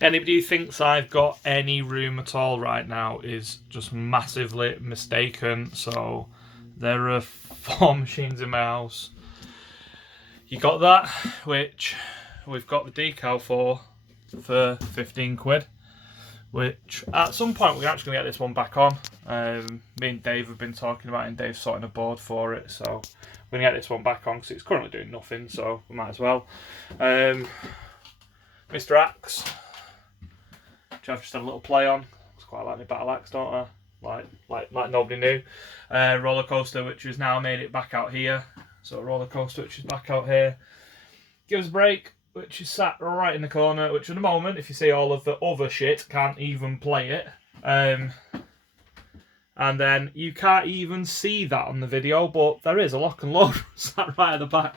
Anybody who thinks I've got any room at all right now is just massively mistaken. So there are 4 machines in my house. You got that, which we've got the decal for 15 quid. Which at some point we're actually going to get this one back on. Me and Dave have been talking about it, and Dave's sorting a board for it, so we're going to get this one back on because it's currently doing nothing, so we might as well. Mr. Axe, which I've just had a little play on. It's quite like my battle axe, don't I? Like nobody knew. Roller coaster, which has now made it back out here. So roller coaster, which is back out here. Give us a break, which is sat right in the corner, which at the moment, if you see all of the other shit, can't even play it. And then you can't even see that on the video, but there is a lock and load sat right at the back,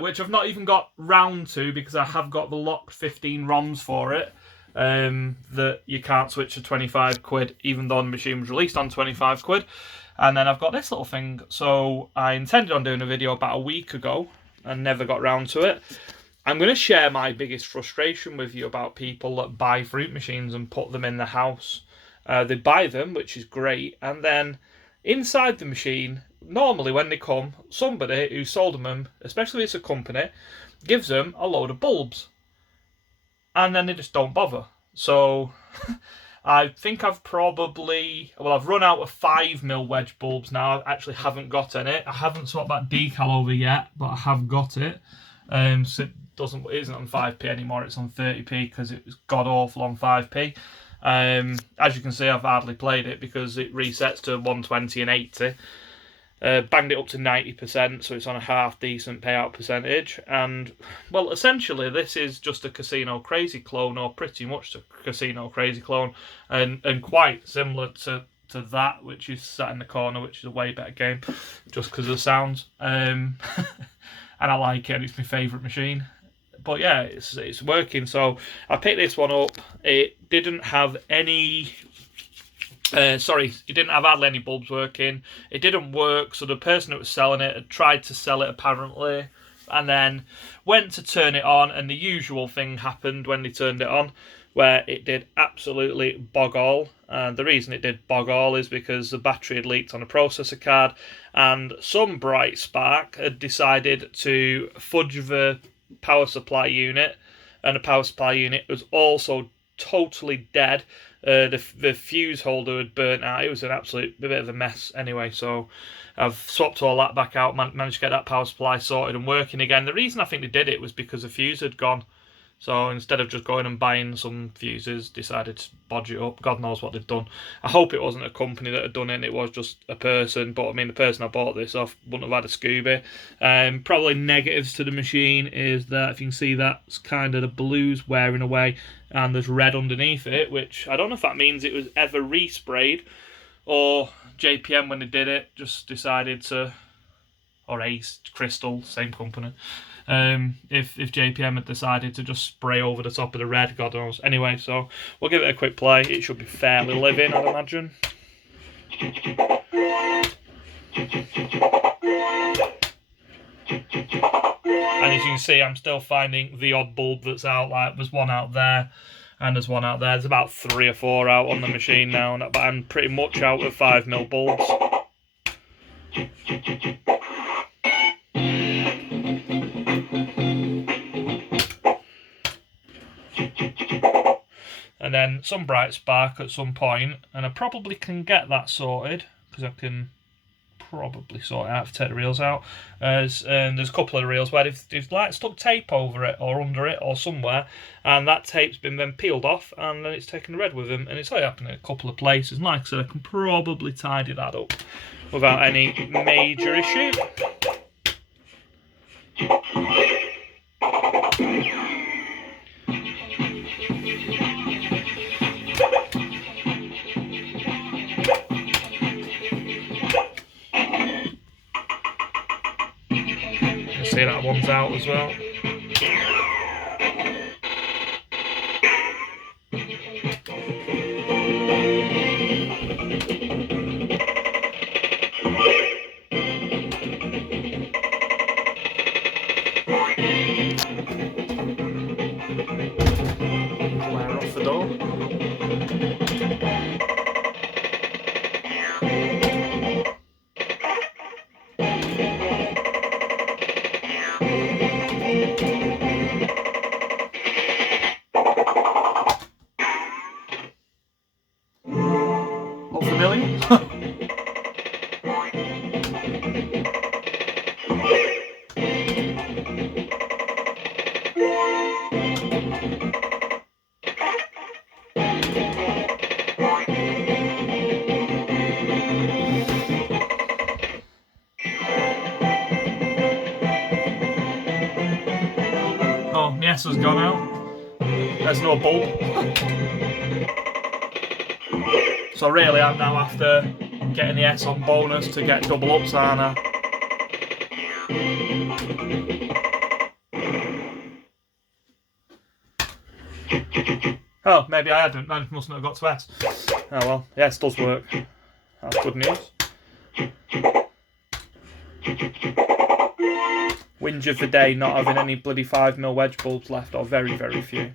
which I've not even got round to because I have got the locked 15 ROMs for it, that you can't switch to 25 quid, even though the machine was released on 25 quid. And then I've got this little thing. So I intended on doing a video about a week ago and never got round to it. I'm going to share my biggest frustration with you about people that buy fruit machines and put them in the house. They buy them, which is great, and then inside the machine, normally when they come, somebody who sold them, especially if it's a company, gives them a load of bulbs. And then they just don't bother. So I think I've run out of 5mm wedge bulbs now. I actually haven't got any. I haven't swapped that decal over yet, but I have got it. So it isn't on 5p anymore, it's on 30p because it was god awful on 5p. As you can see, I've hardly played it because it resets to 120 and 80. Banged it up to 90%, so it's on a half decent payout percentage. And well, essentially this is just a Casino Crazy clone, or pretty much a Casino Crazy clone, and quite similar to that, which is sat in the corner, which is a way better game just because of the sounds. And I like it, and it's my favourite machine. But yeah, it's working. So I picked this one up. It didn't have any... it didn't have hardly any bulbs working. It didn't work, so the person that was selling it had tried to sell it apparently, and then went to turn it on, and the usual thing happened when they turned it on, where it did absolutely bog all. And the reason it did bog all is because the battery had leaked on a processor card, and some bright spark had decided to fudge the power supply unit, and the power supply unit was also totally dead. The fuse holder had burnt out. It was an absolute bit of a mess anyway, so I've swapped all that back out, managed to get that power supply sorted and working again. The reason I think they did it was because the fuse had gone. So instead of just going and buying some fuses, decided to bodge it up. God knows what they've done. I hope it wasn't a company that had done it and it was just a person. But I mean, the person I bought this off wouldn't have had a Scooby. Probably negatives to the machine is that, if you can see, that's kind of the blues wearing away and there's red underneath it, which I don't know if that means it was ever resprayed or JPM, when they did it, just decided to, or Ace Crystal, same company. If JPM had decided to just spray over the top of the red, God knows. Anyway, so we'll give it a quick play. It should be fairly living, I'd imagine. And as you can see, I'm still finding the odd bulb that's out. Like, there's one out there, and there's one out there. There's about 3 or 4 out on the machine now, but I'm pretty much out of 5mm bulbs. And then some bright spark at some point, and I probably can get that sorted because I can probably sort it out if I take the reels out. There's a couple of reels where they've like stuck tape over it or under it or somewhere, and that tape's been then peeled off, and then it's taken the red with them, and it's only happened in a couple of places. And like I said, I can probably tidy that up without any major issue. See, that one's out as well. Glare off door. Look familiar? Oh, my S has gone out. There's no bulb. So really I'm now after getting the S on bonus to get double ups, aren't I? Oh, maybe I hadn't. I mustn't have got to S. Oh well, the S does work. That's good news. Whinge of the day not having any bloody 5mm wedge bulbs left, or very, very few.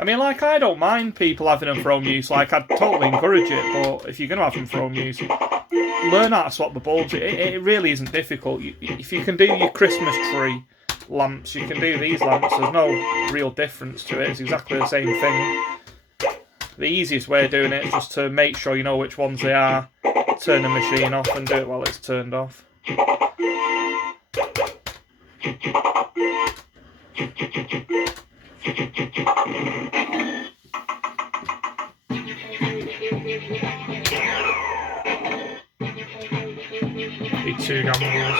I mean, like, I don't mind people having them for home use. Like, I'd totally encourage it, but if you're going to have them for home use, learn how to swap the bulbs. It really isn't difficult. If you can do your Christmas tree lamps, you can do these lamps. There's no real difference to it. It's exactly the same thing. The easiest way of doing it is just to make sure you know which ones they are, turn the machine off and do it while it's turned off. Be 2 gambles.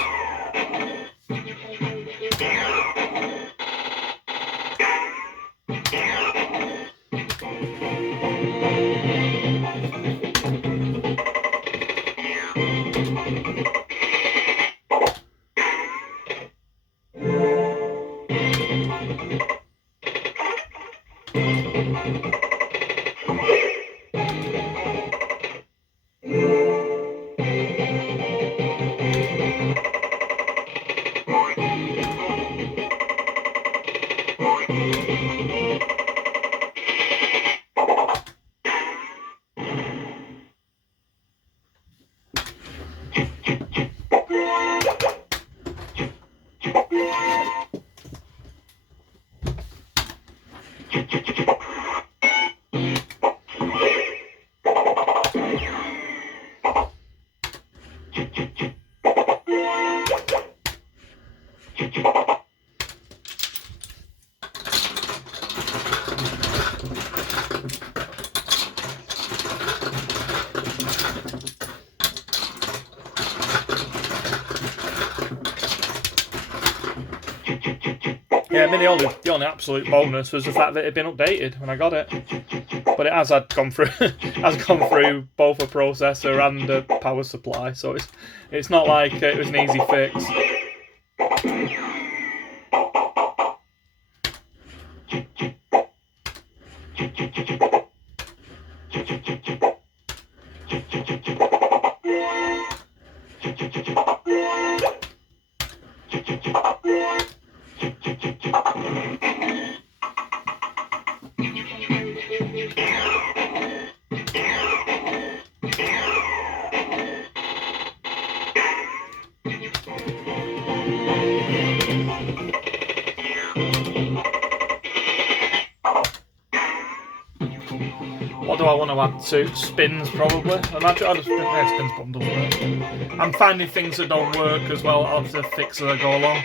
Yeah, I mean, the only absolute bonus was the fact that it had been updated when I got it. But it has gone through both a processor and a power supply, so it's not like it was an easy fix. What do I want to add to? Spins, probably. Imagine spins button doesn't work. I'm finding things that don't work as well. I'll have to fix as I go along.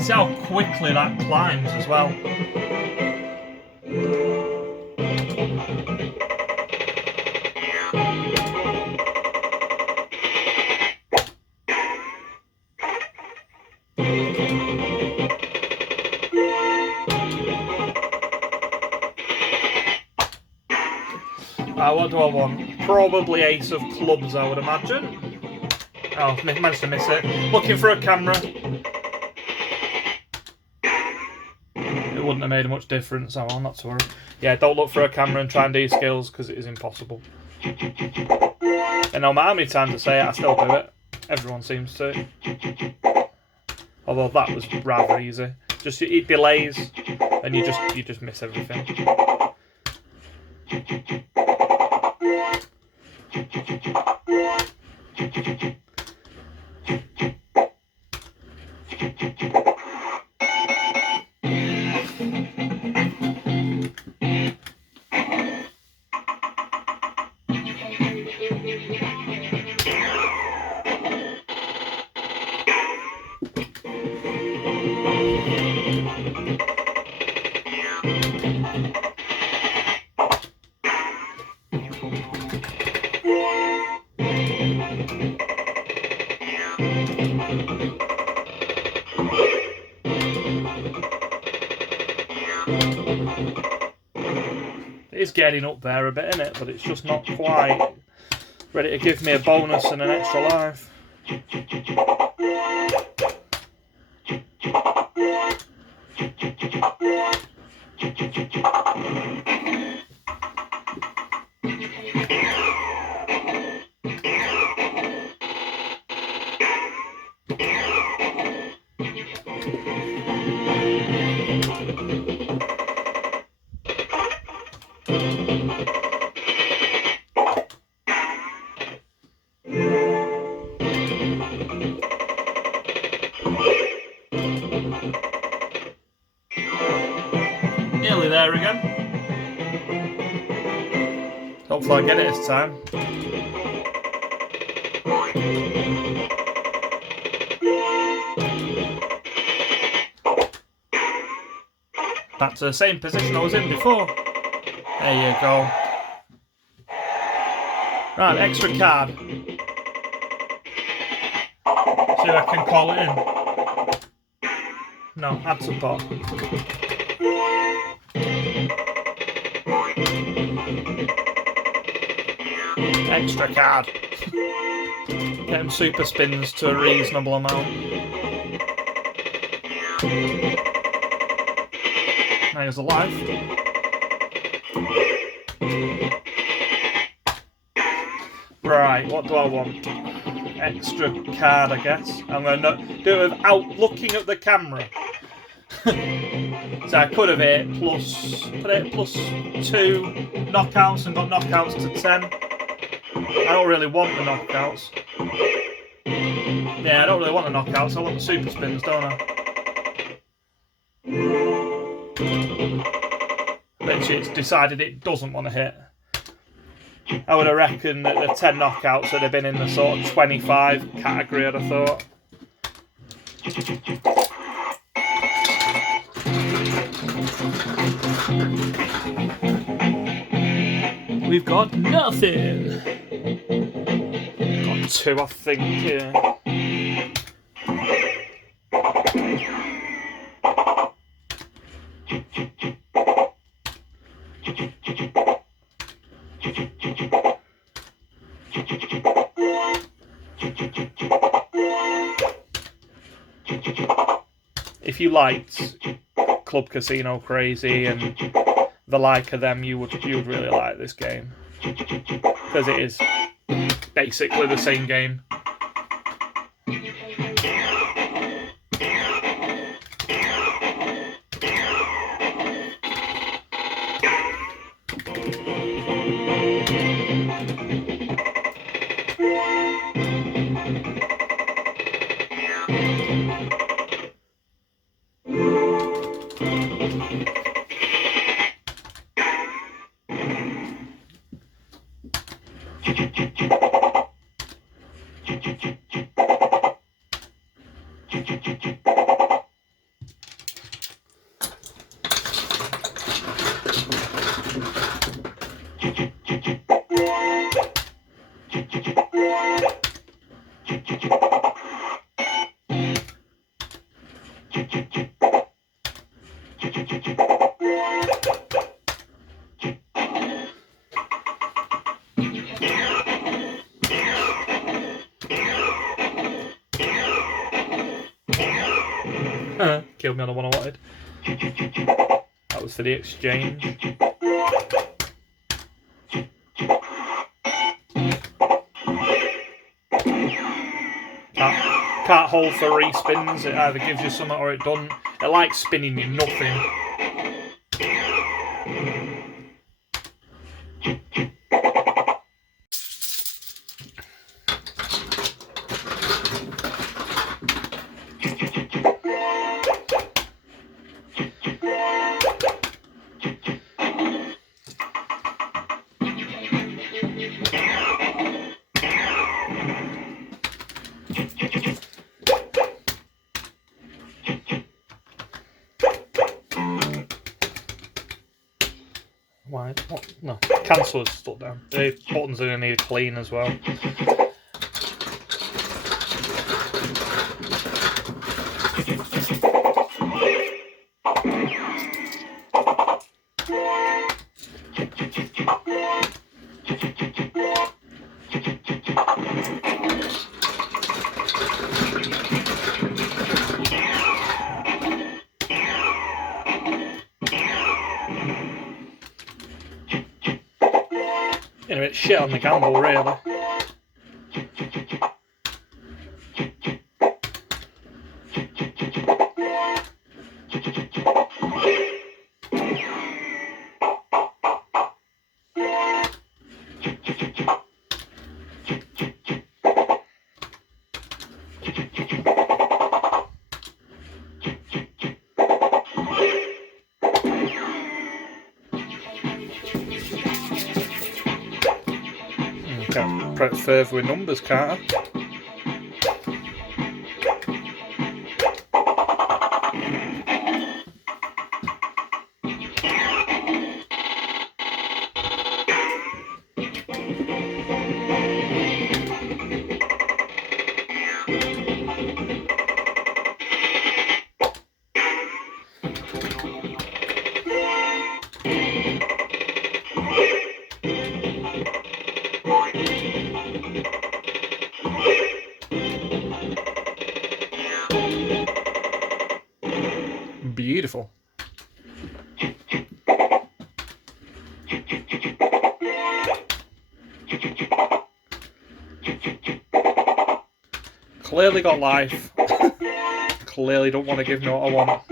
See how quickly that climbs as well. What do I want? Probably ace of clubs, I would imagine. Oh, managed to miss it. Looking for a camera. It wouldn't have made much difference. So I'm not to worry. Yeah, don't look for a camera and try and descales because it is impossible. And no matter how many times I say it, I still do it. Everyone seems to. Although that was rather easy. Just it delays, and you just miss everything. It is getting up there a bit, isn't it? But it's just not quite ready to give me a bonus and an extra life. Nearly there again. Hopefully I get it this time. Back to the same position I was in before. There you go. Right, extra card. See if I can call it in. No, add support. Extra card. Get them super spins to a reasonable amount. There's a life. Right, what do I want? Extra card, I guess. I'm going to do it without looking at the camera. So I could have hit plus 2 knockouts and got knockouts to 10. I don't really want the knockouts. Yeah, I don't really want the knockouts. I want the super spins, don't I? Which it's decided it doesn't want to hit. I would have reckoned that the 10 knockouts would have been in the sort of 25 category, I'd have thought. We've got nothing. Got 2, I think, yeah. If you liked Club Casino Crazy and the like of them, you would really like this game, because it is basically the same game. Killed me on the one I wanted. That was for the exchange. Can't hold for respins. It either gives you something or it doesn't. It likes spinning you nothing. Why? What? No. Cancel is stuck down. The buttons are going to need clean as well. Getting a bit shit on the gamble, really. Can't put it further with numbers, can't I? Beautiful. Clearly got life. Clearly don't want to give me what I want.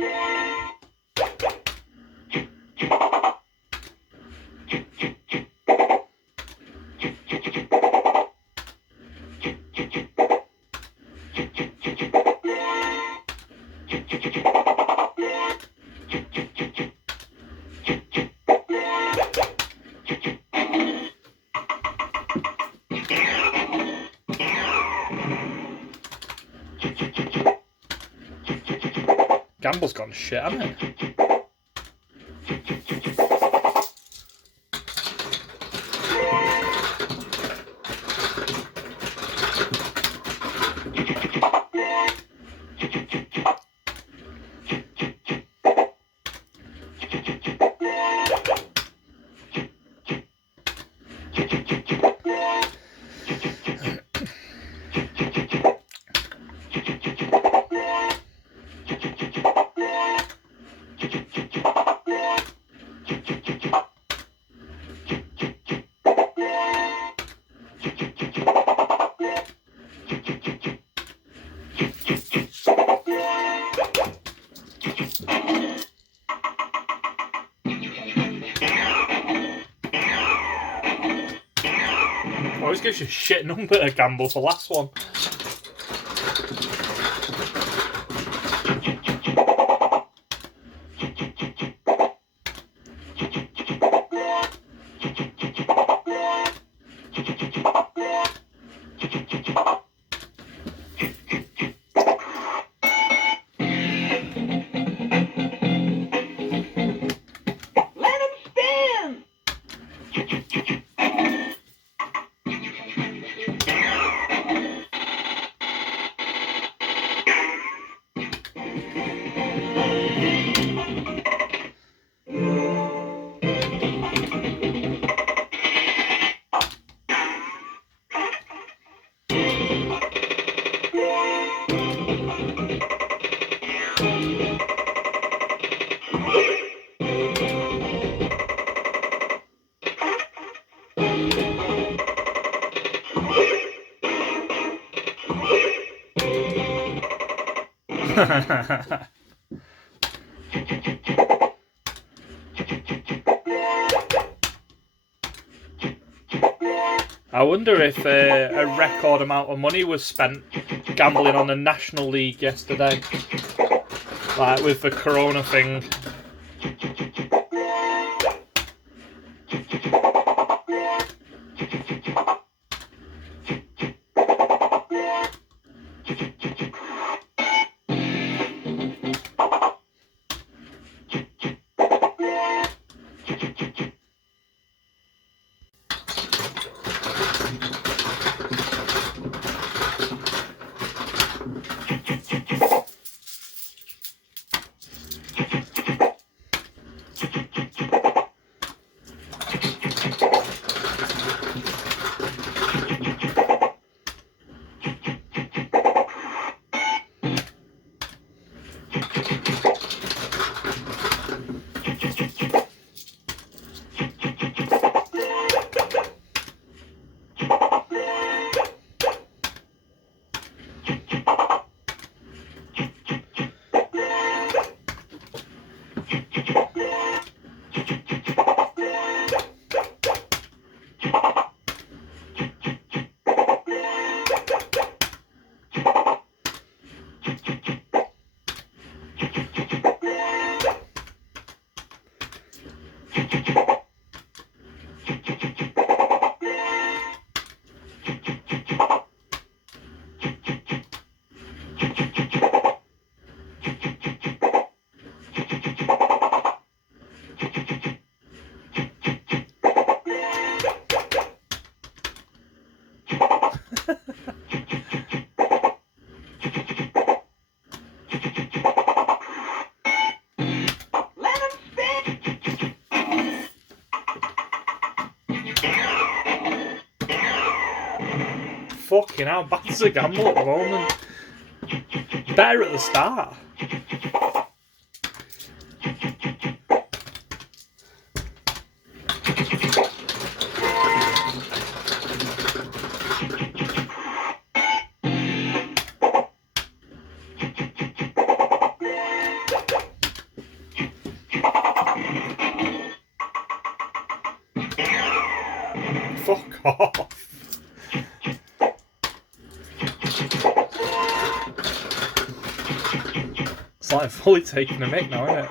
Gamble's gone shit, hasn't it? Always gives you a shit number to gamble for last one. I wonder if a record amount of money was spent gambling on the National League yesterday. Like with the Corona thing. Fucking hell, bad's a gamble at the moment. Better at the start. Fuck off. It's like fully taking a mick now, isn't it?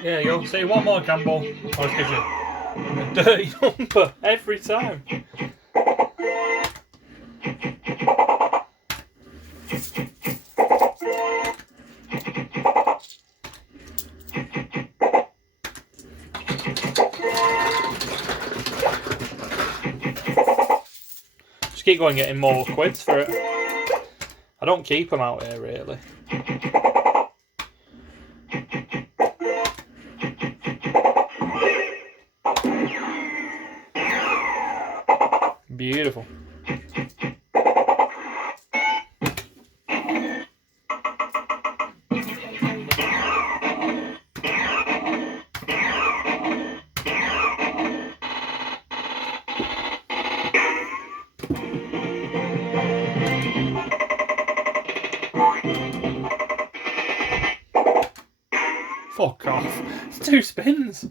Yeah, you go. Say one more gamble. I'll give you a dirty number every time. Just keep going, getting more quids for it. I don't keep them out here really. Beautiful. 2 spins.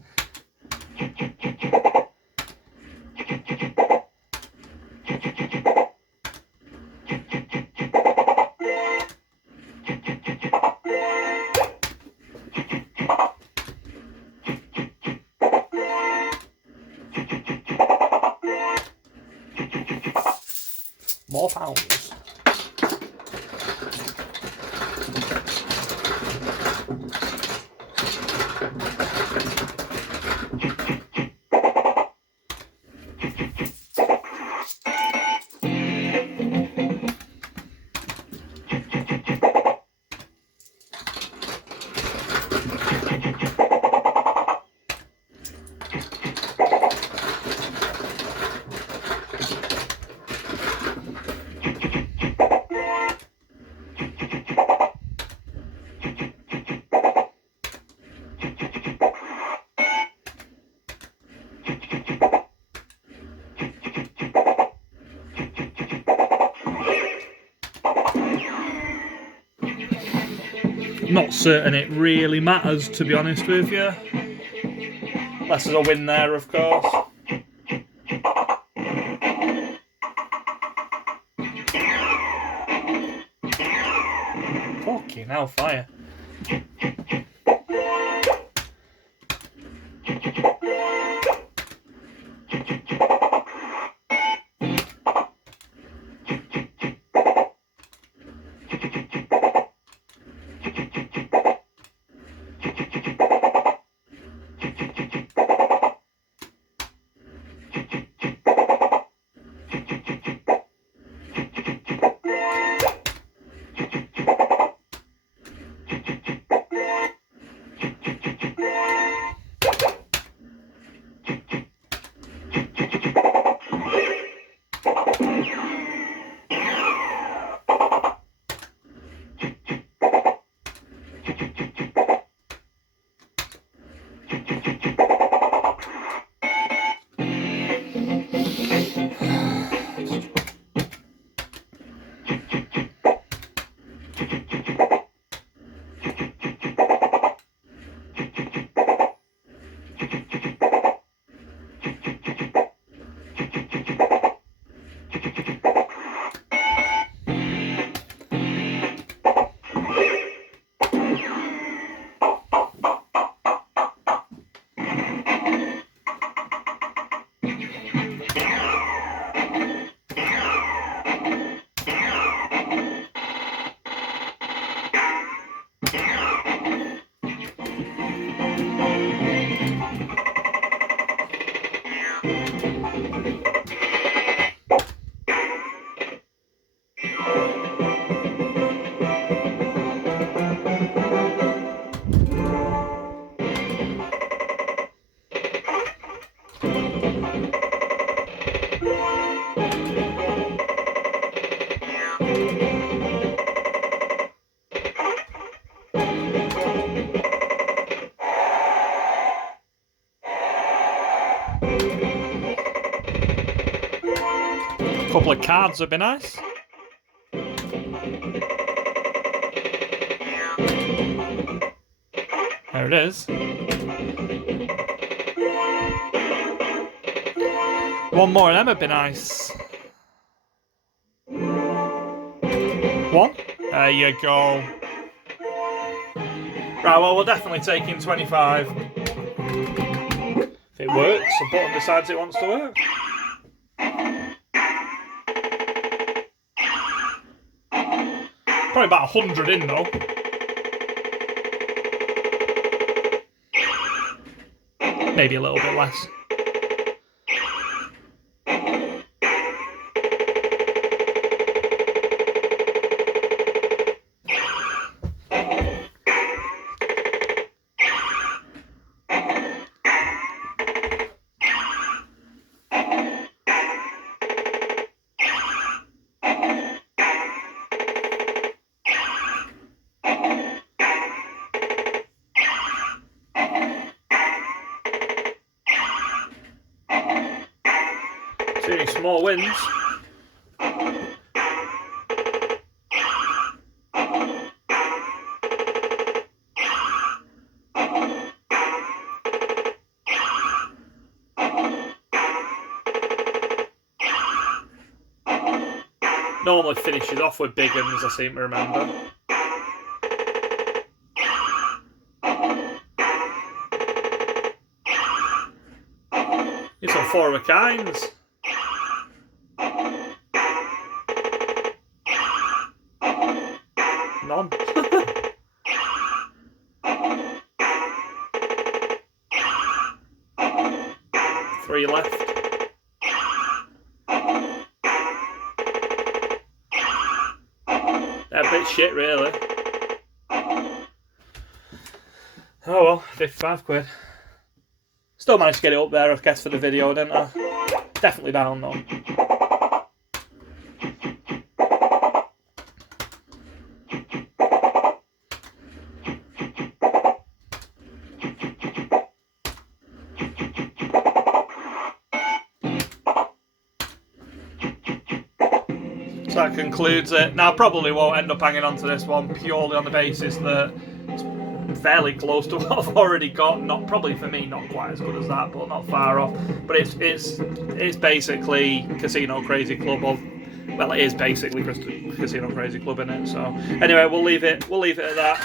More pounds. Not certain it really matters, to be honest with you. Unless there's a win there, of course. Fucking hell, fire. Couple of cards would be nice. There it is. One more of them would be nice. One. There you go. Right, well, we're definitely taking 25. If it works, the button decides it wants to work. Probably about 100 in though. Maybe a little bit less. Two small wins. normally finishes off with big uns, I seem to remember. It's on 4 of a kinds. None. 3 left. They're a bit shit, really. Oh well, 55 quid. Still managed to get it up there, I guess, for the video, didn't I? Definitely down, though. So that concludes it. Now, I probably won't end up hanging on to this one purely on the basis that it's fairly close to what I've already got. Not probably for me, not quite as good as that, but not far off. But it's basically Casino Crazy Club. Well, it is basically Casino Crazy Club, in it. So anyway, we'll leave it at that.